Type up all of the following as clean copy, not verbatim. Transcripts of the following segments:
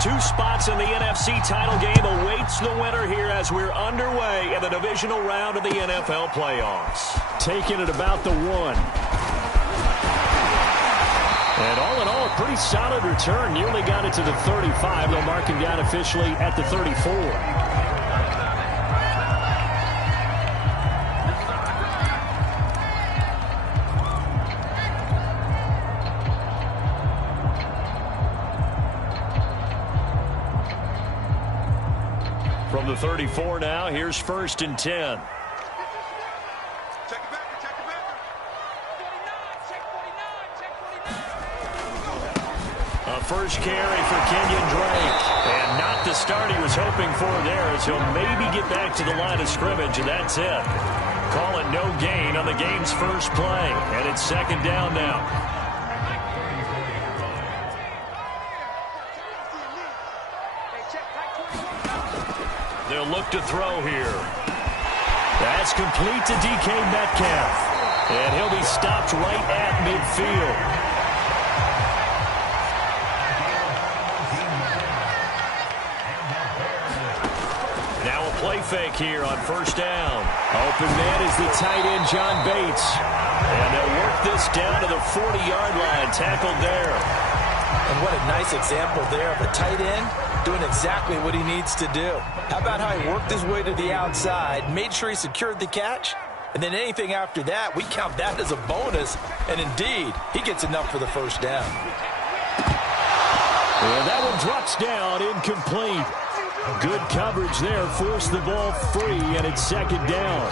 two spots in the NFC title game awaits the winner here as we're underway in the divisional round of the NFL playoffs. Taking it about the 1. And all in all, a pretty solid return. Nearly got it to the 35. They'll mark him down officially at the 34. From the 34 now, here's 1st and 10. A first carry for Kenyon Drake. And not the start he was hoping for there, as he'll maybe get back to the line of scrimmage, and that's it. Call it no gain on the game's first play. And it's 2nd down now. They'll look to throw here. That's complete to DK Metcalf. And he'll be stopped right at midfield. Now a play fake here on 1st down. Open man is the tight end, John Bates. And they'll work this down to the 40-yard line. Tackled there. And what a nice example there of a tight end doing exactly what he needs to do. How about how he worked his way to the outside, made sure he secured the catch, and then anything after that, we count that as a bonus. And indeed, he gets enough for the 1st down. And that one drops down, incomplete. Good coverage there, forced the ball free, and it's 2nd down.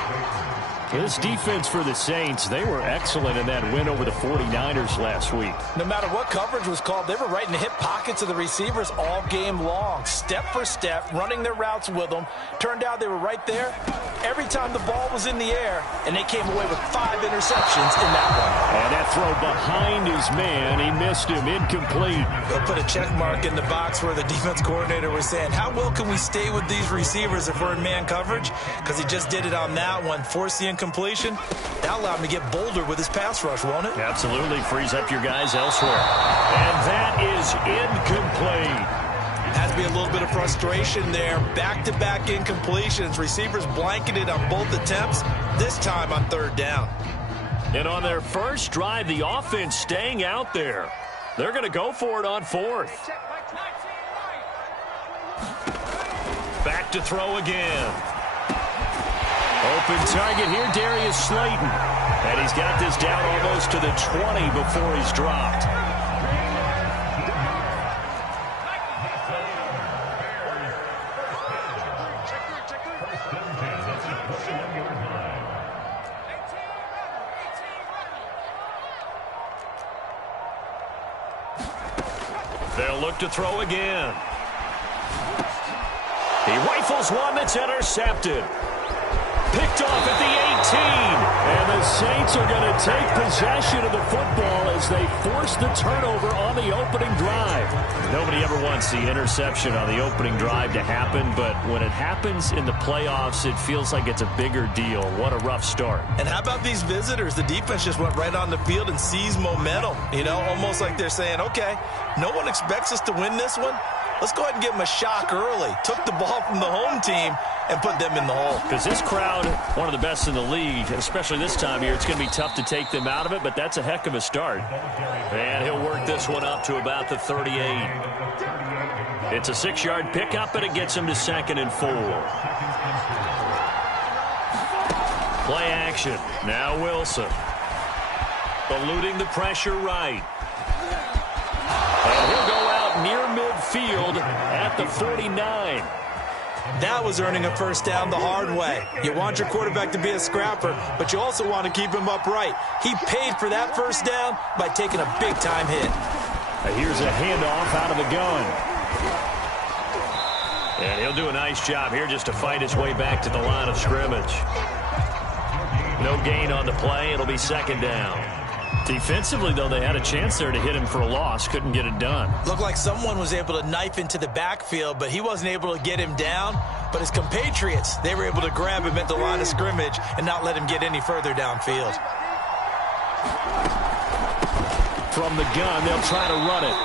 This defense for the Saints, they were excellent in that win over the 49ers last week. No matter what coverage was called, they were right in the hip pockets of the receivers all game long. Step for step, running their routes with them. Turned out they were right there every time the ball was in the air, and they came away with 5 interceptions in that one. And that throw behind his man, he missed him, incomplete. They'll put a check mark in the box where the defense coordinator was saying, how well can we stay with these receivers if we're in man coverage? Because he just did it on that one, forced the incompletion. That allowed him to get bolder with his pass rush, won't it? Absolutely, frees up your guys elsewhere. And that is incomplete. Has to be a little bit of frustration there. Back-to-back incompletions. Receivers blanketed on both attempts, this time on 3rd down. And on their first drive, the offense staying out there. They're going to go for it on 4th. Back to throw again. Open target here, Darius Slayton. And he's got this down almost to the 20 before he's dropped. They'll look to throw again. He rifles one that's intercepted. Picked off at the 18. And the Saints are going to take possession of the football as they force the turnover on the opening drive. Nobody ever wants the interception on the opening drive to happen, but when it happens in the playoffs, it feels like it's a bigger deal. What a rough start. And how about these visitors? The defense just went right on the field and seized momentum. You know, almost like they're saying, okay, no one expects us to win this one. Let's go ahead and give them a shock early. Took the ball from the home team and put them in the hole. Because this crowd, one of the best in the league, especially this time of year, it's going to be tough to take them out of it, but that's a heck of a start. And he'll work this one up to about the 38. It's a 6-yard pickup, and it gets him to 2nd and 4. Play action. Now Wilson. Eluding the pressure right. And he'll go out near midfield at the 49. That was earning a 1st down the hard way. You want your quarterback to be a scrapper, but you also want to keep him upright. He paid for that 1st down by taking a big-time hit. Here's a handoff out of the gun. And he'll do a nice job here just to fight his way back to the line of scrimmage. No gain on the play. It'll be 2nd down. Defensively, though, they had a chance there to hit him for a loss. Couldn't get it done. Looked like someone was able to knife into the backfield, but he wasn't able to get him down. But his compatriots, they were able to grab him at the line of scrimmage and not let him get any further downfield. From the gun, they'll try to run it.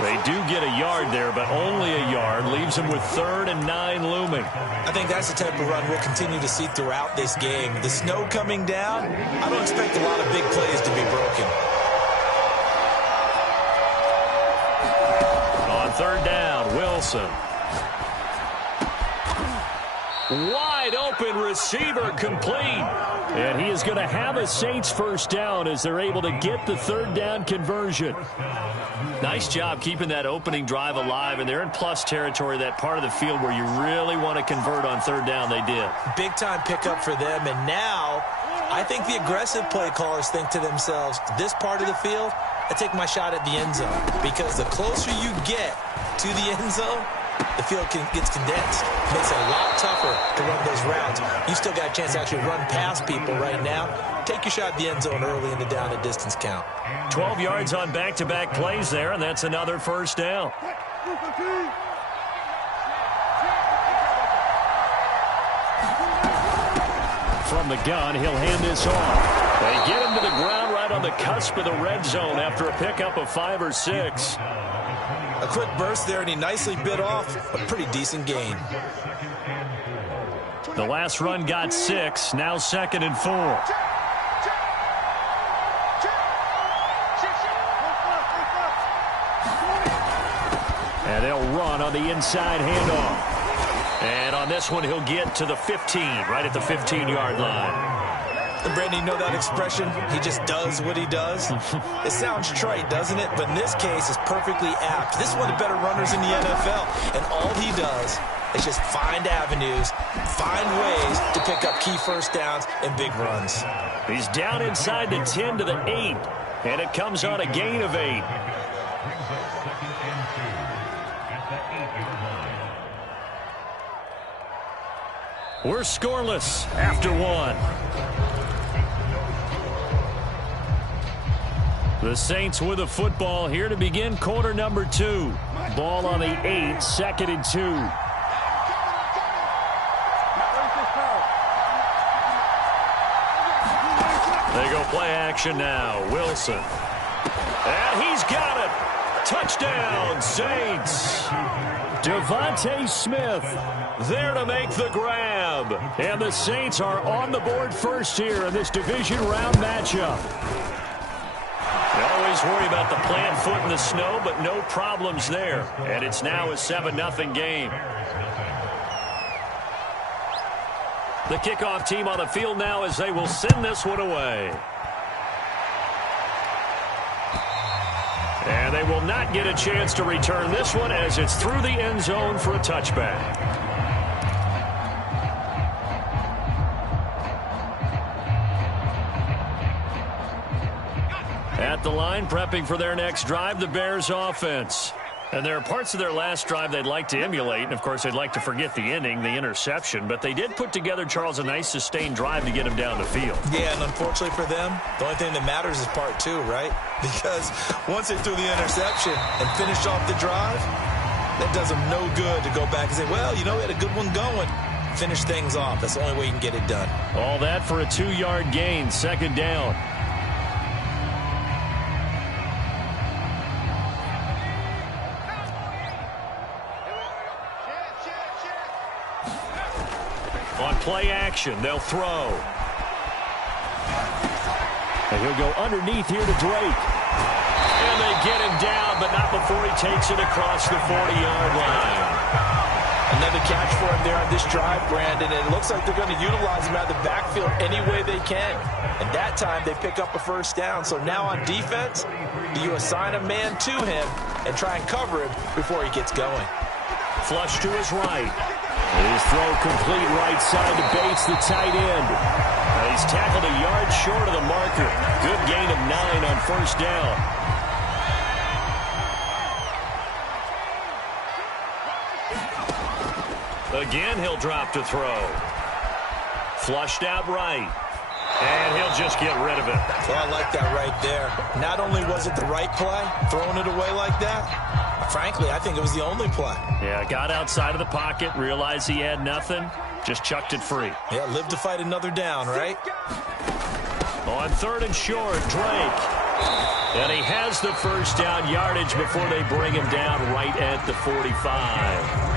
They do get a yard there, but only a yard. Leaves them with 3rd and 9 looming. I think that's the type of run we'll continue to see throughout this game. The snow coming down, I don't expect a lot of big plays to be broken. On 3rd down, Wilson. Wide open receiver complete. And he is going to have a Saints first down as they're able to get the 3rd down conversion. Nice job keeping that opening drive alive, and they're in plus territory, that part of the field where you really want to convert on 3rd down. They did. Big-time pickup for them, and now I think the aggressive play callers think to themselves, this part of the field, I take my shot at the end zone, because the closer you get to the end zone, the field gets condensed. Makes it a lot tougher to run those routes. You still got a chance to actually run past people right now. Take your shot at the end zone early in the down and distance count. 12 yards on back-to-back plays there, and that's another first down. From the gun, he'll hand this off. They get him to the ground right on the cusp of the red zone after a pickup of 5 or 6. A quick burst there, and he nicely bit off a pretty decent gain. The last run got 6, now 2nd and 4. And they'll run on the inside handoff. And on this one, he'll get to the 15, right at the 15-yard line. Brandon, you know that expression? He just does what he does. It sounds trite, doesn't it? But in this case, it's perfectly apt. This is one of the better runners in the NFL. And all he does is just find avenues, find ways to pick up key first downs and big runs. He's down inside the 10 to the 8. And it comes on a gain of 8. We're scoreless after 1. The Saints with a football here to begin quarter number 2. Ball on the 8, 2nd and 2. They go play action now. Wilson. And he's got it. Touchdown, Saints. Devontae Smith there to make the grab. And the Saints are on the board first here in this division round matchup. They always worry about the plant foot in the snow, but no problems there. And it's now a 7-0 game. The kickoff team on the field now as they will send this one away. And they will not get a chance to return this one as it's through the end zone for a touchback. At the line, prepping for their next drive, the Bears offense. And there are parts of their last drive they'd like to emulate. And, of course, they'd like to forget the ending, the interception. But they did put together, Charles, a nice sustained drive to get him down the field. Yeah, and unfortunately for them, the only thing that matters is part 2, right? Because once they threw the interception and finished off the drive, that does them no good to go back and say, well, you know, we had a good one going. Finish things off. That's the only way you can get it done. All that for a 2-yard gain, 2nd down. On play action, they'll throw. And he'll go underneath here to Drake. And they get him down, but not before he takes it across the 40-yard line. Another catch for him there on this drive, Brandon. And it looks like they're going to utilize him out of the backfield any way they can. And that time they pick up a first down. So now on defense, do you assign a man to him and try and cover him before he gets going? Flush to his right. His throw complete right side to Bates, the tight end. He's tackled a yard short of the marker. Good gain of 9 on first down. Again, he'll drop to throw. Flushed out right. And he'll just get rid of it. Well, I like that right there. Not only was it the right play, throwing it away like that, frankly, I think it was the only play. Yeah, got outside of the pocket, realized he had nothing, just chucked it free. Yeah, live to fight another down, right? On 3rd and short, Drake. And he has the first down yardage before they bring him down right at the 45.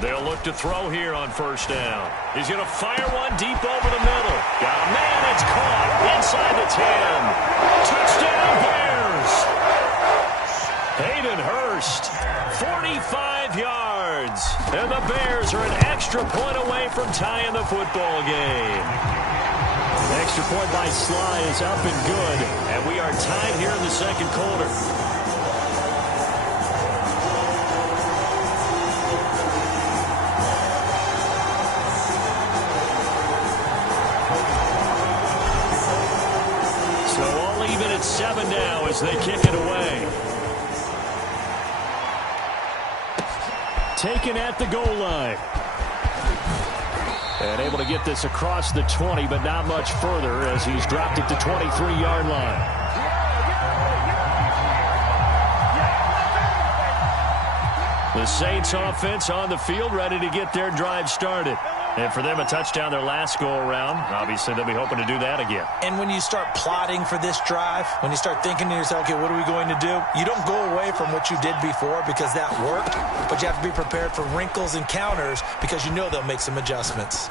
They'll look to throw here on first down. He's going to fire one deep over the middle. Got a man, it's caught inside the 10. Touchdown, Bears. Hayden Hurst, 45 yards. And the Bears are an extra point away from tying the football game. Extra point by Sly is up and good. And we are tied here in the second quarter. At 7 now as they kick it away. Taken at the goal line. And able to get this across the 20, but not much further as he's dropped it to 23-yard line. The Saints offense on the field ready to get their drive started. And for them, a touchdown their last go-around. Obviously, they'll be hoping to do that again. And when you start plotting for this drive, when you start thinking to yourself, okay, what are we going to do? You don't go away from what you did before because that worked, but you have to be prepared for wrinkles and counters because you know they'll make some adjustments.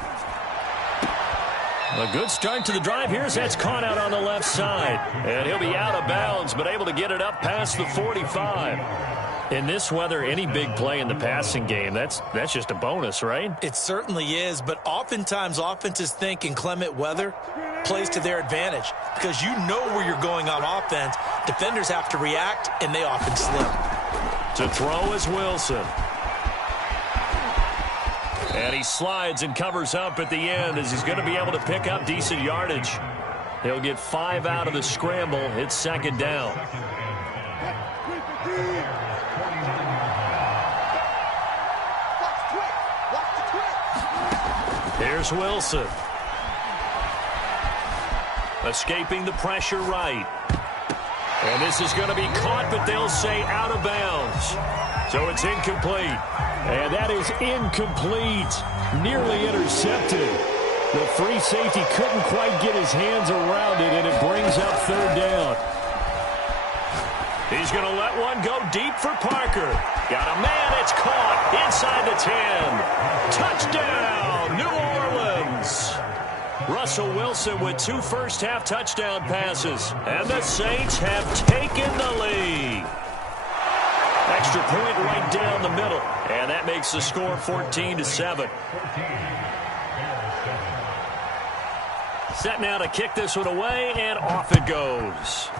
A good start to the drive here as that's caught out on the left side. And he'll be out of bounds, but able to get it up past the 45. In this weather, any big play in the passing game, that's just a bonus, right? It certainly is, but oftentimes offenses think inclement weather plays to their advantage because you know where you're going on offense. Defenders have to react, and they often slip. To throw is Wilson. And he slides and covers up at the end as he's going to be able to pick up decent yardage. He'll get 5 out of the scramble. It's second down. Here's Wilson. Escaping the pressure right. And this is going to be caught, but they'll say out of bounds. So it's incomplete. And that is incomplete. Nearly intercepted. The free safety couldn't quite get his hands around it, and it brings up third down. He's going to let one go deep for Parker. Got a man, it's caught inside the 10. Touchdown, New Orleans. Russell Wilson with 2 first-half touchdown passes. And the Saints have taken the lead. Extra point right down the middle. And that makes the score 14-7. Set now to kick this one away, and off it goes.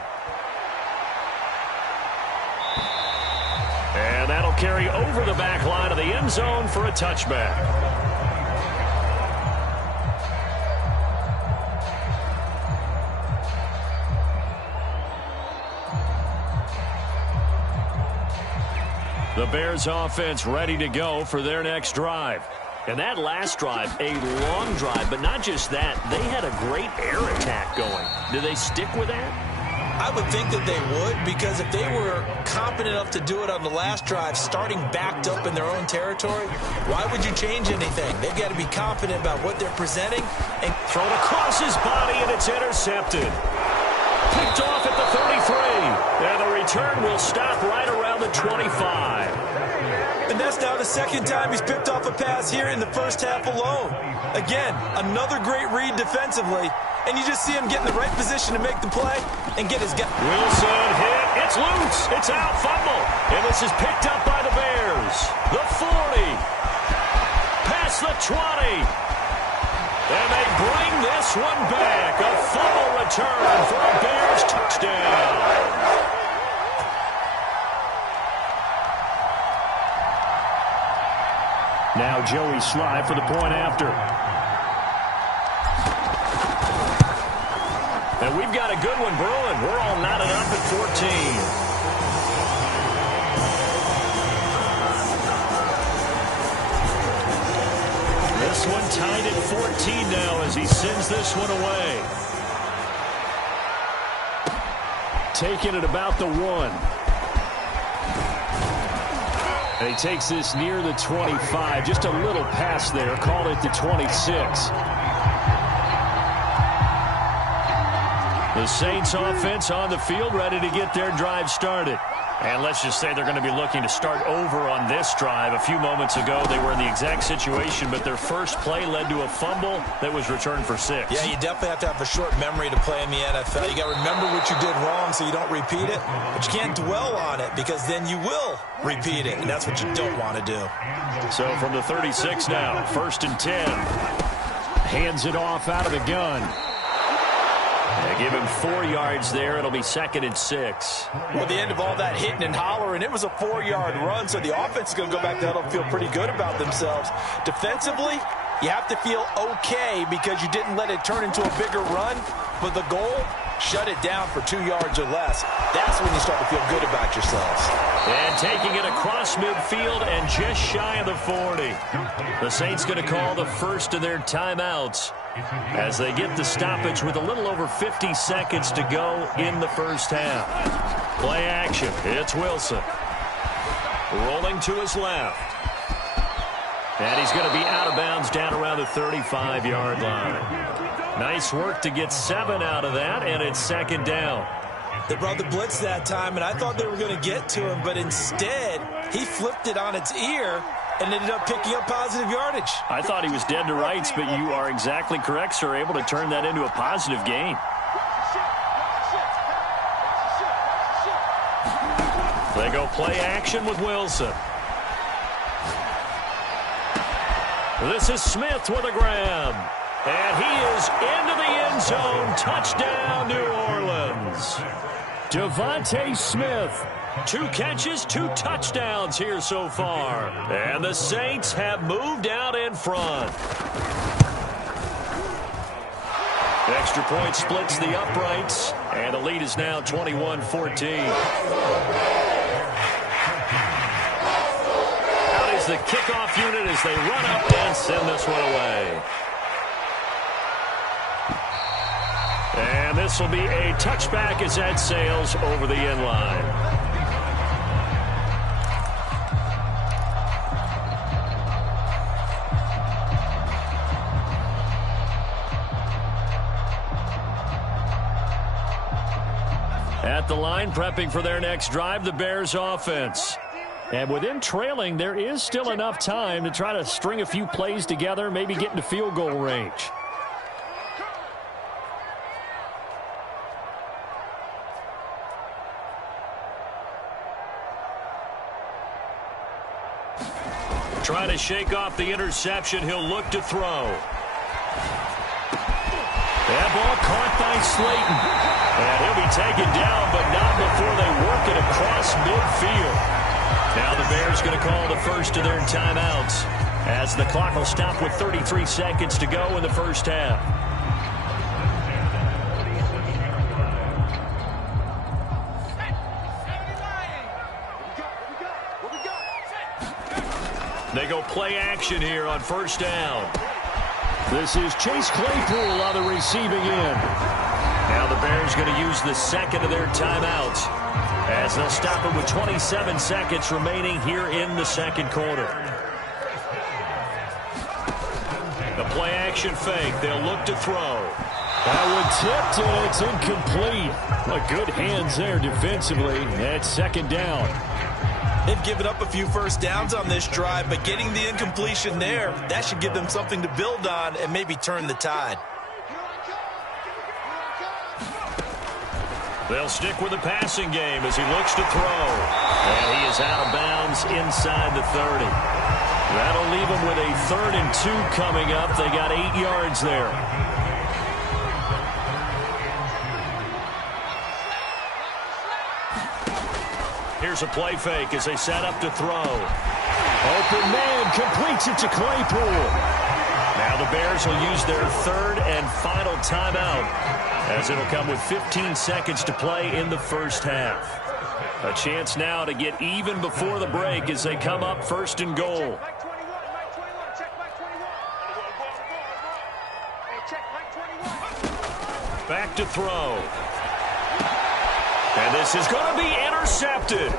And that'll carry over the back line of the end zone for a touchback. The Bears offense ready to go for their next drive. And that last drive, a long drive, but not just that. They had a great air attack going. Do they stick with that? I would think that they would, because if they were competent enough to do it on the last drive, starting backed up in their own territory, why would you change anything? They've got to be confident about what they're presenting. And thrown across his body, and it's intercepted. Picked off at the 33. And the return will stop right around the 25. And that's now the second time he's picked off a pass here in the first half alone. Again, another great read defensively. And you just see him get in the right position to make the play and get his guy. Wilson hit. It's loose. It's out. Fumble. And this is picked up by the Bears. The 40. Past the 20. And they bring this one back. A fumble return for a Bears touchdown. Now Joey Sly for the point after. And we've got a good one brewing. We're all knotted up at 14. This one tied at 14 now as he sends this one away. Taking it about the 1. And he takes this near the 25, just a little pass there, called it the 26. The Saints offense on the field, ready to get their drive started. And let's just say they're going to be looking to start over on this drive. A few moments ago, they were in the exact situation, but their first play led to a fumble that was returned for 6. Yeah, you definitely have to have a short memory to play in the NFL. You got to remember what you did wrong so you don't repeat it, but you can't dwell on it because then you will repeat it, and that's what you don't want to do. So from the 36 now, 1st and 10. Hands it off out of the gun. They give him 4 yards there. It'll be 2nd and 6. Well, the end of all that hitting and hollering, it was a 4-yard run, so the offense is going to go back to huddle and feel pretty good about themselves. Defensively, you have to feel okay because you didn't let it turn into a bigger run, but the goal, shut it down for 2 yards or less. That's when you start to feel good about yourselves. And taking it across midfield and just shy of the 40. The Saints going to call the first of their timeouts as they get the stoppage with a little over 50 seconds to go in the first half. Play action. It's Wilson. Rolling to his left. And he's going to be out of bounds down around the 35-yard line. Nice work to get 7 out of that, and it's 2nd down. They brought the blitz that time, and I thought they were going to get to him, but instead, he flipped it on its ear and ended up picking up positive yardage. I thought he was dead to rights, but you are exactly correct, sir. Able to turn that into a positive gain. They go play action with Wilson. This is Smith with a grab. And he is into the end zone. Touchdown, New Orleans. Devontae Smith. 2 catches, 2 touchdowns here so far. And the Saints have moved out in front. The extra point splits the uprights. And the lead is now 21-14. Out is the kickoff unit as they run up and send this one away. And this will be a touchback as that sails over the end line. At the line, prepping for their next drive, the Bears offense. And with them trailing, there is still enough time to try to string a few plays together, maybe get into field goal range. Trying to shake off the interception. He'll look to throw. That ball caught by Slayton. And he'll be taken down, but not before they work it across midfield. Now the Bears going to call the first of their timeouts as the clock will stop with 33 seconds to go in the first half. They go play action here on 1st down. This is Chase Claypool on the receiving end. Now the Bears going to use the second of their timeouts as they'll stop it with 27 seconds remaining here in the second quarter. The play action fake. They'll look to throw. That one tipped and it's incomplete. Well, good hands there defensively. That's 2nd down. They've given up a few first downs on this drive, but getting the incompletion there, that should give them something to build on and maybe turn the tide. They'll stick with the passing game as he looks to throw. And he is out of bounds inside the 30. That'll leave him with a 3rd and 2 coming up. They got 8 yards there. Here's a play fake as they set up to throw. Open man completes it to Claypool. Now the Bears will use their 3rd and final timeout as it'll come with 15 seconds to play in the first half. A chance now to get even before the break as they come up 1st and goal. Back to throw. And this is going to be intercepted.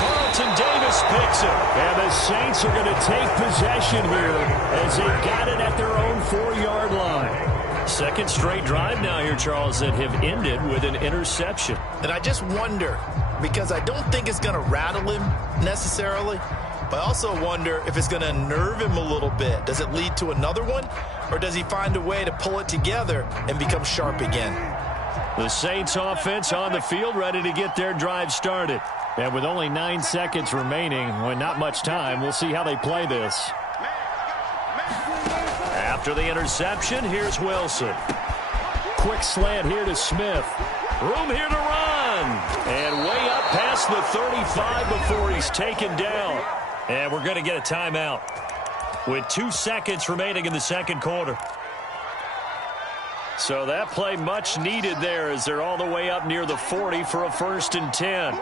Carlton Davis picks it. And the Saints are going to take possession here as they got it at their own 4-yard line. Second straight drive now here, Charles, that have ended with an interception. And I just wonder, because I don't think it's going to rattle him necessarily, but I also wonder if it's going to nerve him a little bit. Does it lead to another one, or does he find a way to pull it together and become sharp again? The Saints offense on the field, ready to get their drive started. And with only 9 seconds remaining, when not much time, we'll see how they play this. After the interception, here's Wilson. Quick slant here to Smith. Room here to run. And way up past the 35 before he's taken down. And we're going to get a timeout with 2 seconds remaining in the second quarter. So that play much needed there as they're all the way up near the 40 for a 1st and 10.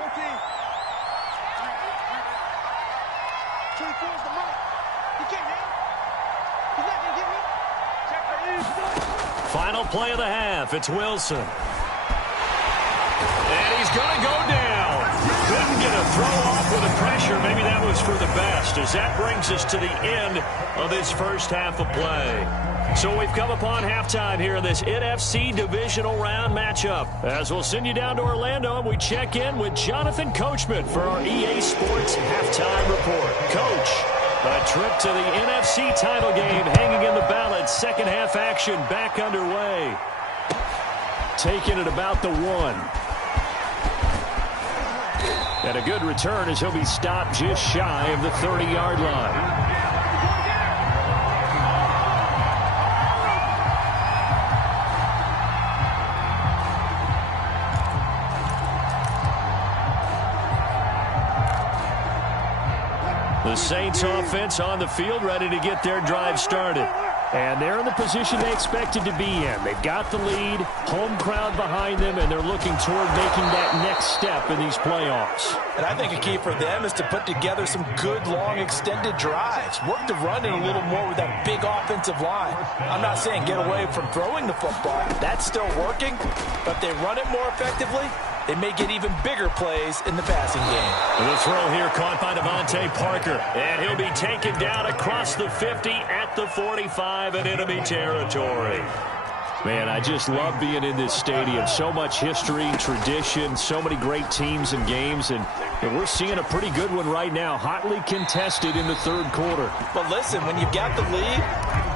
Final play of the half. It's Wilson. And he's going to go down. Couldn't get a throw off with the pressure. Maybe that was for the best, as that brings us to the end of this first half of play. So we've come upon halftime here in this NFC divisional round matchup. As we'll send you down to Orlando, and we check in with Jonathan Coachman for our EA Sports halftime report. Coach, a trip to the NFC title game hanging in the balance. Second half action back underway. Taking it about the 1. And a good return as he'll be stopped just shy of the 30-yard line. The Saints offense on the field, ready to get their drive started. And they're in the position they expected to be in. They've got the lead, home crowd behind them, and they're looking toward making that next step in these playoffs. And I think a key for them is to put together some good, long, extended drives. Work the run in a little more with that big offensive line. I'm not saying get away from throwing the football. That's still working. But if they run it more effectively, they may get even bigger plays in the passing game. The throw here caught by Devontae Parker. And he'll be taken down across the 50 at the 45 in enemy territory. Man, I just love being in this stadium. So much history, tradition, so many great teams and games. And we're seeing a pretty good one right now. Hotly contested in the third quarter. But listen, when you've got the lead,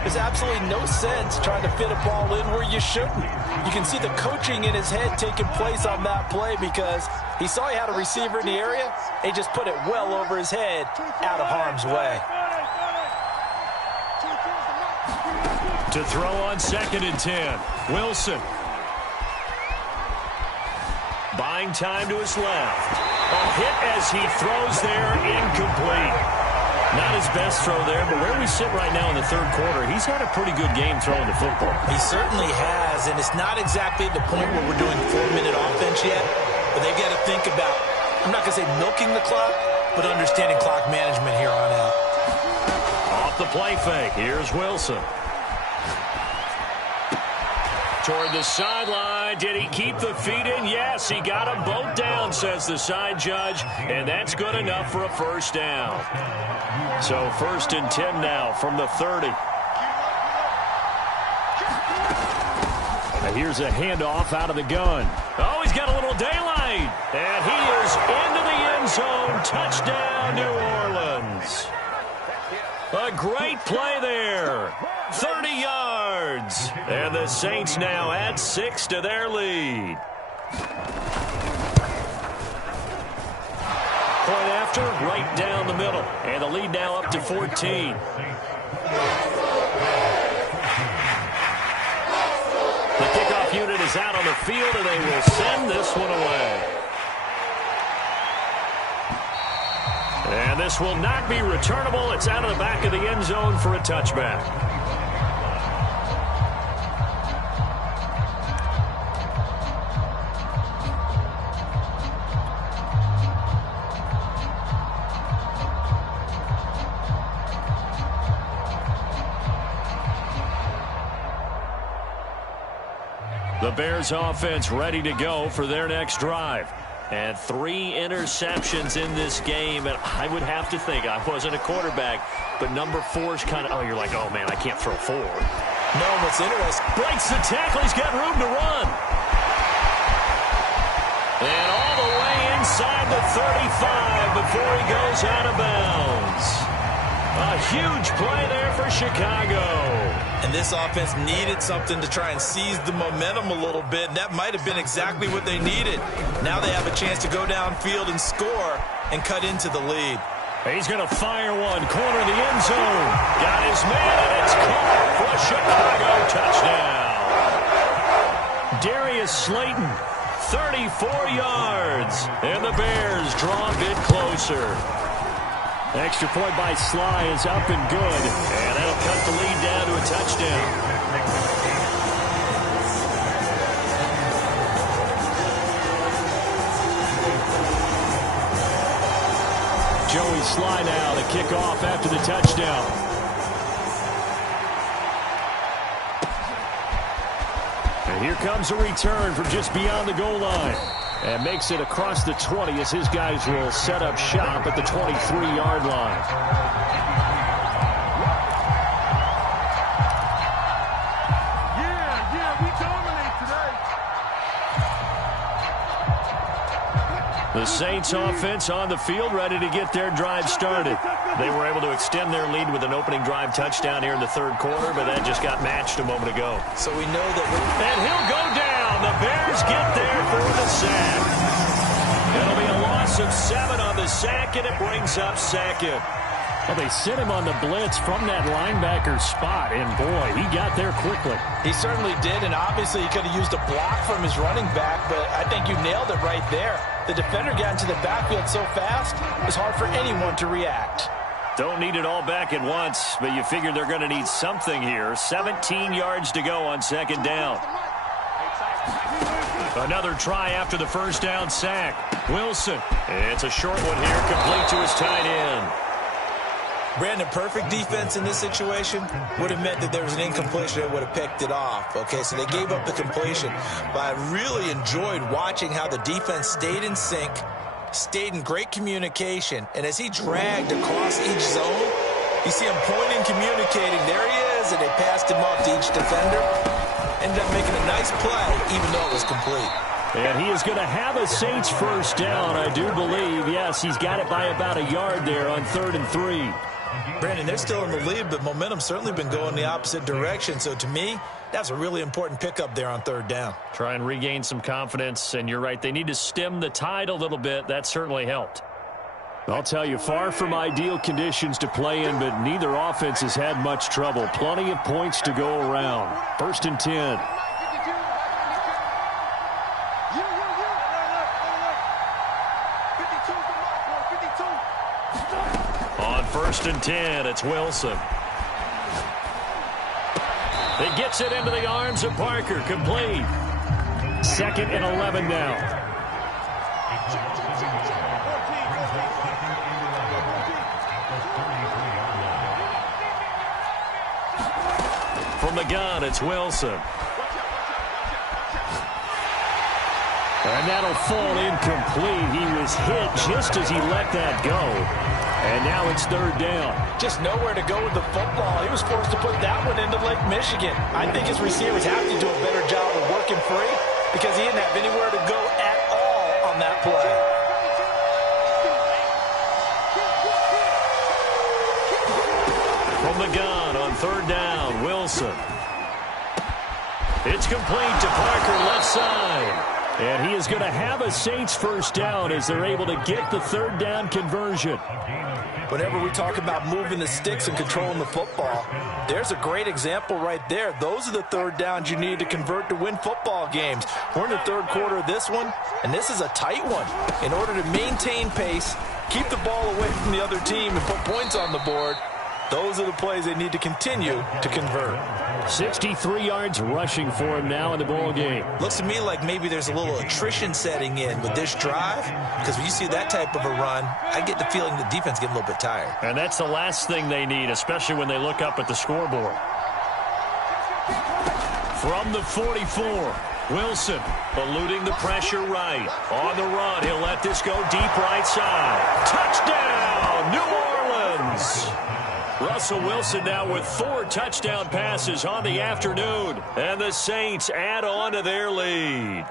there's absolutely no sense trying to fit a ball in where you shouldn't. You can see the coaching in his head taking place on that play because he saw he had a receiver in the area. He just put it well over his head, out of harm's way. To throw on 2nd and 10. Wilson. Buying time to his left. A hit as he throws there, incomplete. Not his best throw there, but where we sit right now in the third quarter, he's had a pretty good game throwing the football. He certainly has, and it's not exactly at the point where we're doing 4-minute offense yet, but they've got to think about, I'm not going to say milking the clock, but understanding clock management here on out. Off the play fake, here's Wilson. Toward the sideline. Did he keep the feet in? Yes, he got them both down, says the side judge, and that's good enough for a first down. So 1st and 10 now from the 30. Now here's a handoff out of the gun. Oh, he's got a little daylight. And he is into the end zone. Touchdown, New Orleans. A great play there. 30 yards. And the Saints now add 6 to their lead. Point after, right down the middle. And the lead now up to 14. The kickoff unit is out on the field, and they will send this one away. And this will not be returnable. It's out of the back of the end zone for a touchback. The Bears offense ready to go for their next drive. And 3 interceptions in this game. And I would have to think, I wasn't a quarterback, but number 4's kind of, you're like, oh, man, I can't throw 4. No, what's interesting. Breaks the tackle. He's got room to run. And all the way inside the 35 before he goes out of bounds. A huge play there for Chicago. And this offense needed something to try and seize the momentum a little bit. And that might have been exactly what they needed. Now they have a chance to go downfield and score and cut into the lead. He's going to fire one. Corner of the end zone. Got his man, and it's caught for a Chicago touchdown. Darius Slayton, 34 yards. And the Bears draw a bit closer. Extra point by Sly is up and good. And that'll cut the lead down to a touchdown. Joey Sly now to kick off after the touchdown. And here comes a return from just beyond the goal line. And makes it across the 20 as his guys will set up shop at the 23-yard line. The Saints offense on the field, ready to get their drive started. They were able to extend their lead with an opening drive touchdown here in the third quarter, but that just got matched a moment ago. So we know that and he'll go down. The Bears get there for the sack. It'll be a loss of 7 on the sack, and it brings up second. Well, they sent him on the blitz from that linebacker spot, and boy, he got there quickly. He certainly did, and obviously he could have used a block from his running back, but I think you nailed it right there. The defender got into the backfield so fast, it's hard for anyone to react. Don't need it all back at once, but you figure they're going to need something here. 17 yards to go on second down. Another try after the first down sack. Wilson. It's a short one here, complete to his tight end. Brandon, perfect defense in this situation would have meant that there was an incompletion that would have picked it off. Okay, so they gave up the completion. But I really enjoyed watching how the defense stayed in sync, stayed in great communication. And as he dragged across each zone, you see him pointing, communicating. There he is, and they passed him off to each defender. Ended up making a nice play, even though it was complete. And he is going to have a Saints first down, I do believe. Yes, he's got it by about a yard there on 3rd and 3. Brandon, they're still in the lead, but momentum's certainly been going the opposite direction. So to me, that's a really important pickup there on 3rd down. Try and regain some confidence, and you're right. They need to stem the tide a little bit. That certainly helped. I'll tell you, far from ideal conditions to play in, but neither offense has had much trouble. Plenty of points to go around. 1st and 10. On 1st and 10, it's Wilson. He gets it into the arms of Parker. Complete. 2nd and 11 now. From the gun, it's Wilson. And that'll fall incomplete. He was hit just as he let that go. And now it's 3rd down. Just nowhere to go with the football. He was forced to put that one into Lake Michigan. I think his receivers have to do a better job of working free because he didn't have anywhere to go at all on that play. From the gun on 3rd down, Wilson. It's complete to Parker, left side. And he is going to have a Saints first down as they're able to get the 3rd down conversion. Whenever we talk about moving the sticks and controlling the football, there's a great example right there. Those are the 3rd downs you need to convert to win football games. We're in the 3rd quarter of this one, and this is a tight one. In order to maintain pace, keep the ball away from the other team, and put points on the board, those are the plays they need to continue to convert. 63 yards rushing for him now in the ball game. Looks to me like maybe there's a little attrition setting in with this drive, because when you see that type of a run, I get the feeling the defense get a little bit tired. And that's the last thing they need, especially when they look up at the scoreboard. From the 44, Wilson eluding the pressure right. On the run, he'll let this go deep right side. Touchdown, New Orleans! Russell Wilson now with 4 touchdown passes on the afternoon. And the Saints add on to their lead.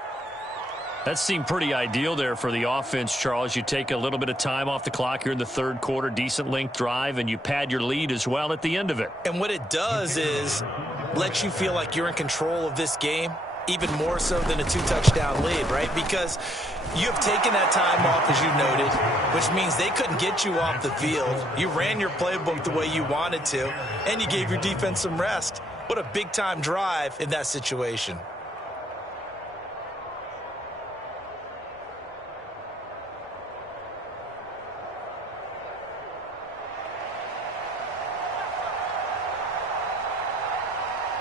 That seemed pretty ideal there for the offense, Charles. You take a little bit of time off the clock here in the third quarter, decent length drive, and you pad your lead as well at the end of it. And what it does is let you feel like you're in control of this game, even more so than a 2-touchdown lead, right? Because you have taken that time off, as you noted, which means they couldn't get you off the field. You ran your playbook the way you wanted to, and you gave your defense some rest. What a big-time drive in that situation.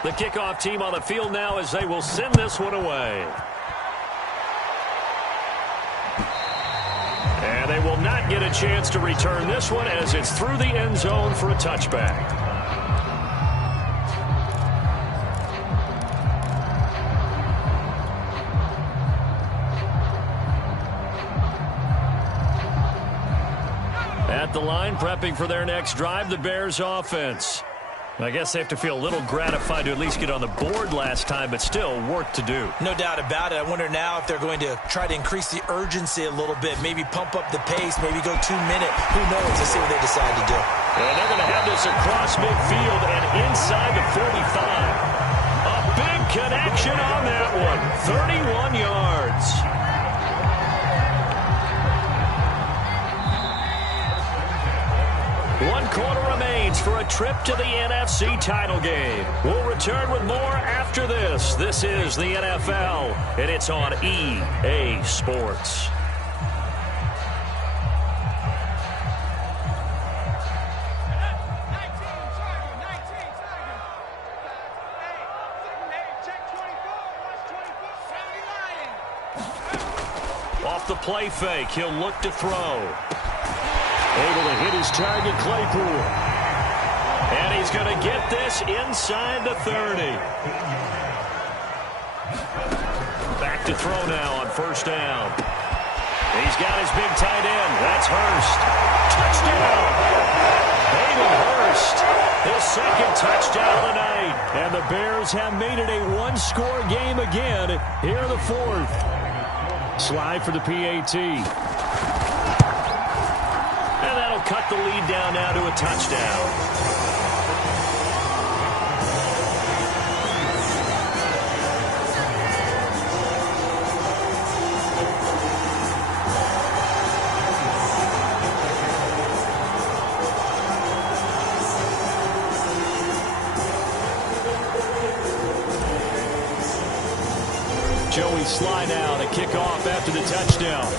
The kickoff team on the field now as they will send this one away. And they will not get a chance to return this one as it's through the end zone for a touchback. At the line, prepping for their next drive, the Bears offense. I guess they have to feel a little gratified to at least get on the board last time, but still work to do. No doubt about it. I wonder now if they're going to try to increase the urgency a little bit, maybe pump up the pace, maybe go 2-minute. Who knows? Let's see what they decide to do. And they're going to have this across midfield and inside the 45. A big connection on that one. 31 yards. One quarter remains for a trip to the NFC title game. We'll return with more after this. This is the NFL, and it's on EA Sports. Off the play fake, he'll look to throw. Able to hit his target, Claypool. And he's going to get this inside the 30. Back to throw now on first down. He's got his big tight end. That's Hurst. Touchdown! Hayden Hurst, his second touchdown of the night. And the Bears have made it a one-score game again here in the fourth. Slide for the PAT. And that'll cut the lead down now to a touchdown. Joey slide out, a kickoff after the touchdown.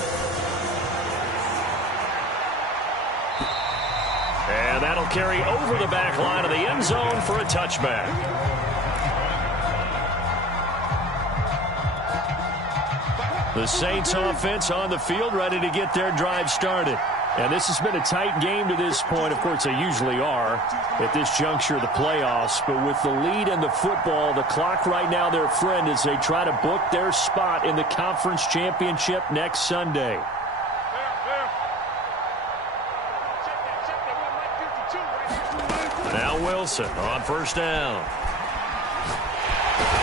And that'll carry over the back line of the end zone for a touchback. The Saints offense on the field ready to get their drive started. And this has been a tight game to this point. Of course, they usually are at this juncture of the playoffs. But with the lead in the football, the clock right now their friend as they try to book their spot in the conference championship next Sunday. Now Wilson on first down.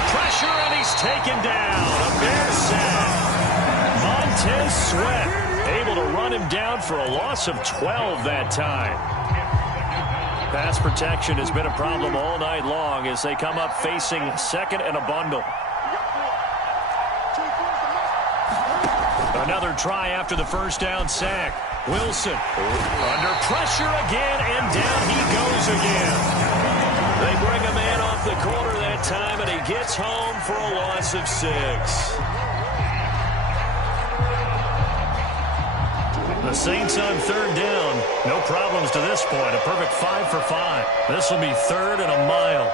Pressure, and he's taken down. A Bears sack. Montez Sweat able to run him down for a loss of 12 that time. Pass protection has been a problem all night long as they come up facing second and a bundle. Another try after the first down sack. Wilson under pressure again, and down he goes again. They bring a man off the corner that time, and he gets home for a loss of 6. The Saints on third down. No problems to this point. A perfect 5 for 5. This will be third and a mile.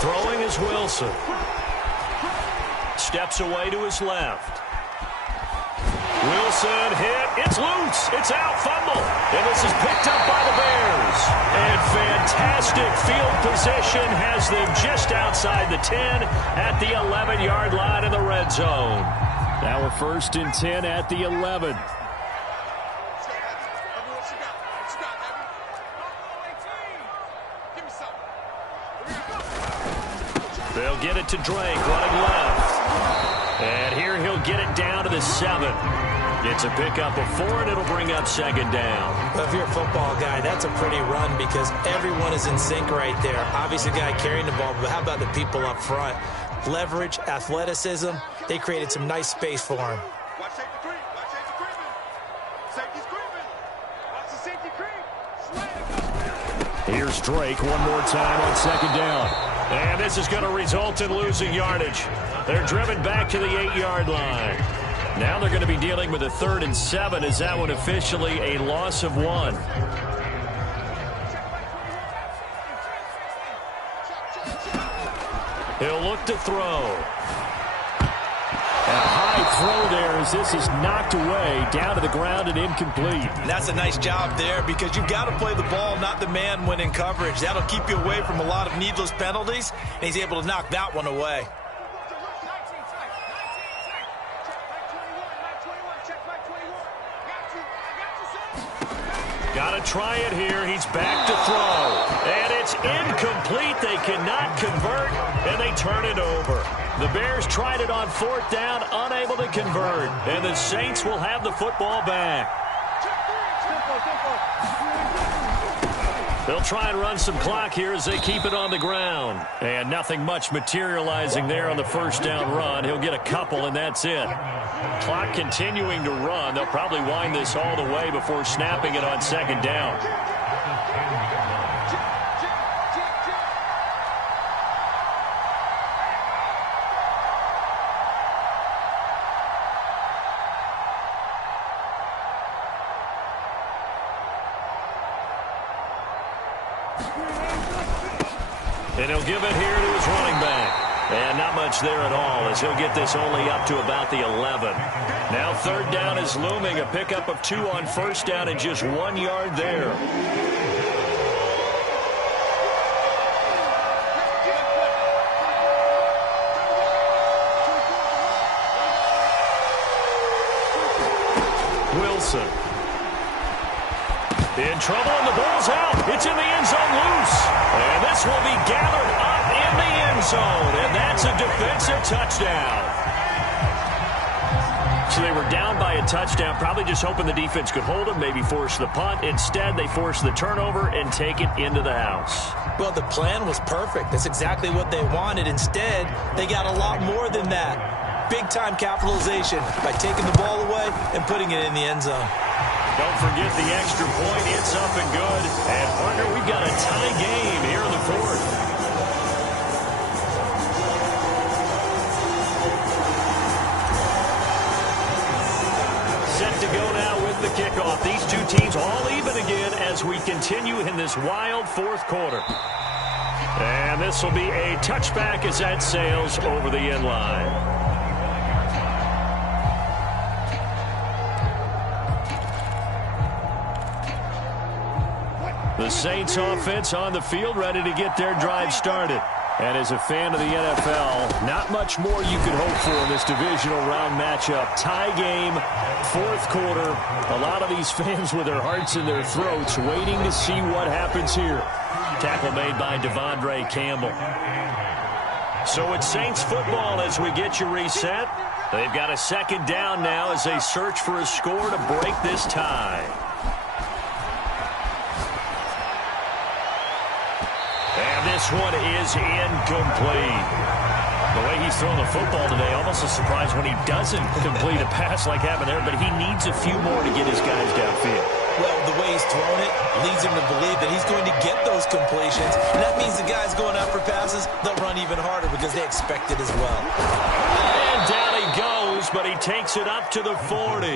Throwing is Wilson. Steps away to his left. Wilson hit. It's loose. It's out. Fumble. And this is picked up by the Bears. And fantastic field position has them just outside the 10 at the 11-yard line in the red zone. Now we're 1st and 10 at the 11. They'll get it to Drake, running left. And here he'll get it down to the 7. It's a pickup of 4, and it'll bring up 2nd down. Well, if you're a football guy, that's a pretty run because everyone is in sync right there. Obviously, the guy carrying the ball, but how about the people up front? Leverage, athleticism, they created some nice space for him. Watch safety creep. Watch safety creeping. Safety's creeping. Watch the safety creep. Here's Drake one more time on 2nd down. And this is going to result in losing yardage. They're driven back to the 8-yard line. Now they're going to be dealing with a 3rd and 7. Is that one officially a loss of 1? He'll look to throw. And a high throw there as this is knocked away, down to the ground and incomplete. And that's a nice job there because you've got to play the ball, not the man when in coverage. That'll keep you away from a lot of needless penalties, and he's able to knock that one away. Got to try it here. He's back to throw. And it's incomplete. They cannot convert, and they turn it over. The Bears tried it on 4th down, unable to convert. And the Saints will have the football back. They'll try and run some clock here as they keep it on the ground. And nothing much materializing there on the 1st down run. He'll get a couple, and that's it. Clock continuing to run. They'll probably wind this all the way before snapping it on 2nd down. And he'll give it here to his running back. And not much there at all as he'll get this only up to about the 11. Now 3rd down is looming. A pickup of 2 on 1st down and just 1 yard there. Wilson. In trouble, and the ball's out. It's in the end zone loose. And this will be gathered up in the end zone. And that's a defensive touchdown. So they were down by a touchdown, probably just hoping the defense could hold them, maybe force the punt. Instead, they force the turnover and take it into the house. Well, the plan was perfect. That's exactly what they wanted. Instead, they got a lot more than that. Big-time capitalization by taking the ball away and putting it in the end zone. Don't forget the extra point. It's up and good. And, partner, we've got a tie game here in the 4th. Set to go now with the kickoff. These two teams all even again as we continue in this wild 4th quarter. And this will be a touchback as that sails over the end line. The Saints offense on the field, ready to get their drive started. And as a fan of the NFL, not much more you could hope for in this divisional round matchup. Tie game, 4th quarter. A lot of these fans with their hearts in their throats waiting to see what happens here. Tackle made by Devondre Campbell. So it's Saints football as we get you reset. They've got a 2nd down now as they search for a score to break this tie. This one is incomplete. The way he's thrown the football today, almost a surprise when he doesn't complete a pass like happened there, but he needs a few more to get his guys downfield. Well, the way he's thrown it leads him to believe that he's going to get those completions, and that means the guys going out for passes, they'll run even harder because they expect it as well. And down he goes, but he takes it up to the 40.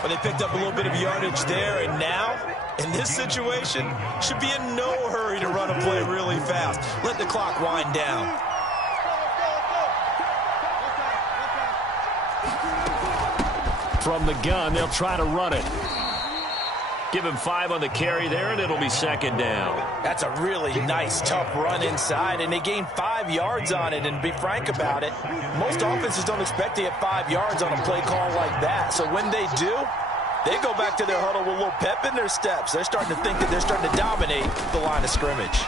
But they picked up a little bit of yardage there, and now, in this situation, should be in no hurry to run a play really fast. Let the clock wind down. From the gun, they'll try to run it. Give him 5 on the carry there, and it'll be second down. That's a really nice, tough run inside, and they gained 5 yards on it. And to be frank about it, most offenses don't expect to get 5 yards on a play call like that. So when they do, they go back to their huddle with a little pep in their steps. They're starting to think that they're starting to dominate the line of scrimmage.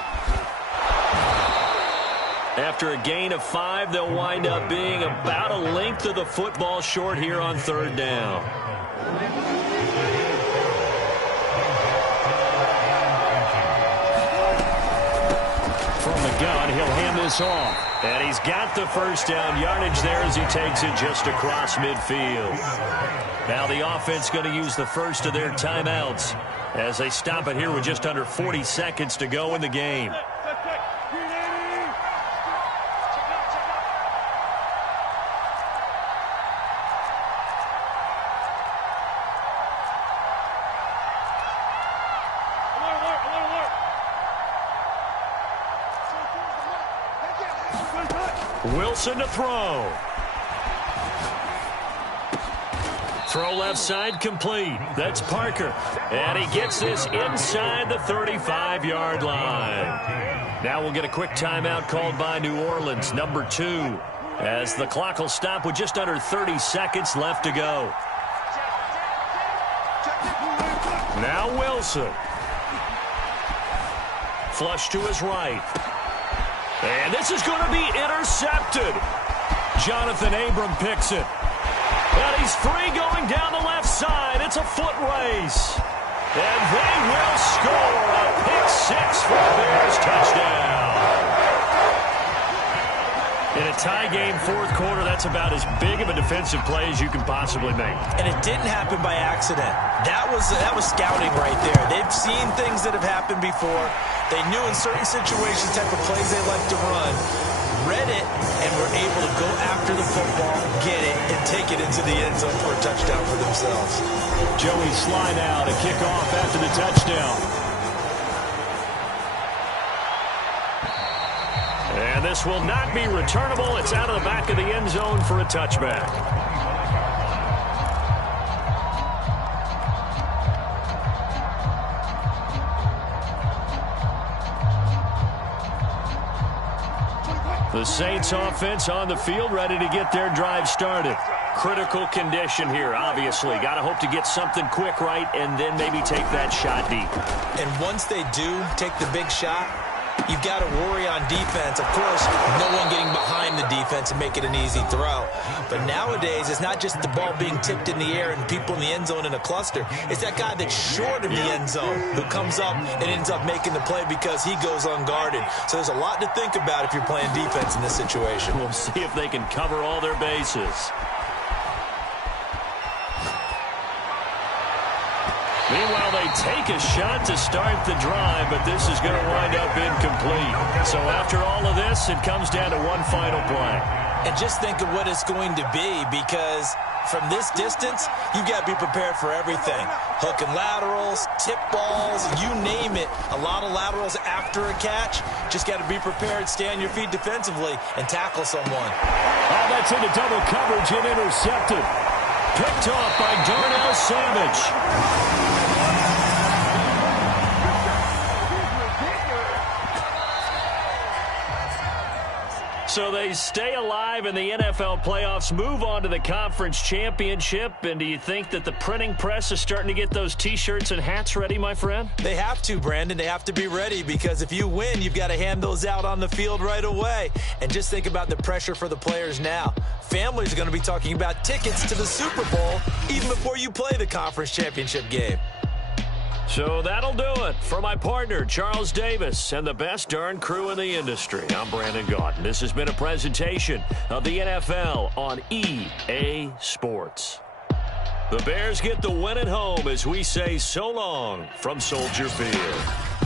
After a gain of 5, they'll wind up being about a length of the football short here on third down. From the gun, he'll hand this off. And he's got the first down yardage there as he takes it just across midfield. Now the offense going to use the first of their timeouts as they stop it here with just under 40 seconds to go in the game. Wilson to throw. Throw left side complete. That's Parker. And he gets this inside the 35-yard line. Now we'll get a quick timeout called by New Orleans, number 2, as the clock will stop with just under 30 seconds left to go. Now Wilson. Flush to his right. And this is going to be intercepted. Jonathan Abram picks it. And he's free going down the left side. It's a foot race. And they will score a pick 6 for the Bears touchdown. In a tie game fourth quarter, that's about as big of a defensive play as you can possibly make. And it didn't happen by accident. That was scouting right there. They've seen things that have happened before. They knew in certain situations type of plays they like to run, read it, and were able to go after the football, get it, and take it into the end zone for a touchdown for themselves. Joey slide out, a kickoff after the touchdown. And this will not be returnable. It's out of the back of the end zone for a touchback. The Saints offense on the field, ready to get their drive started. Critical condition here, obviously. Got to hope to get something quick right and then maybe take that shot deep. And once they do take the big shot, you've got to worry on defense. Of course, no one getting behind the defense and make it an easy throw. But nowadays, it's not just the ball being tipped in the air and people in the end zone in a cluster. It's that guy that's short of the end zone who comes up and ends up making the play because he goes unguarded. So there's a lot to think about if you're playing defense in this situation. We'll see if they can cover all their bases. Meanwhile, they take a shot to start the drive, but this is going to wind up incomplete. So after all of this, it comes down to one final play. And just think of what it's going to be, because from this distance, you've got to be prepared for everything. Hook and laterals, tip balls, you name it. A lot of laterals after a catch. Just got to be prepared, stay on your feet defensively, and tackle someone. Oh, that's into double coverage and intercepted. Picked off by Darnell Savage. So they stay alive in the NFL playoffs, move on to the conference championship. And do you think that the printing press is starting to get those T-shirts and hats ready, my friend? They have to, Brandon. They have to be ready, because if you win, you've got to hand those out on the field right away. And just think about the pressure for the players now. Families are going to be talking about tickets to the Super Bowl even before you play the conference championship game. So that'll do it for my partner, Charles Davis, and the best darn crew in the industry. I'm Brandon Gaudin. This has been a presentation of the NFL on EA Sports. The Bears get the win at home as we say so long from Soldier Field.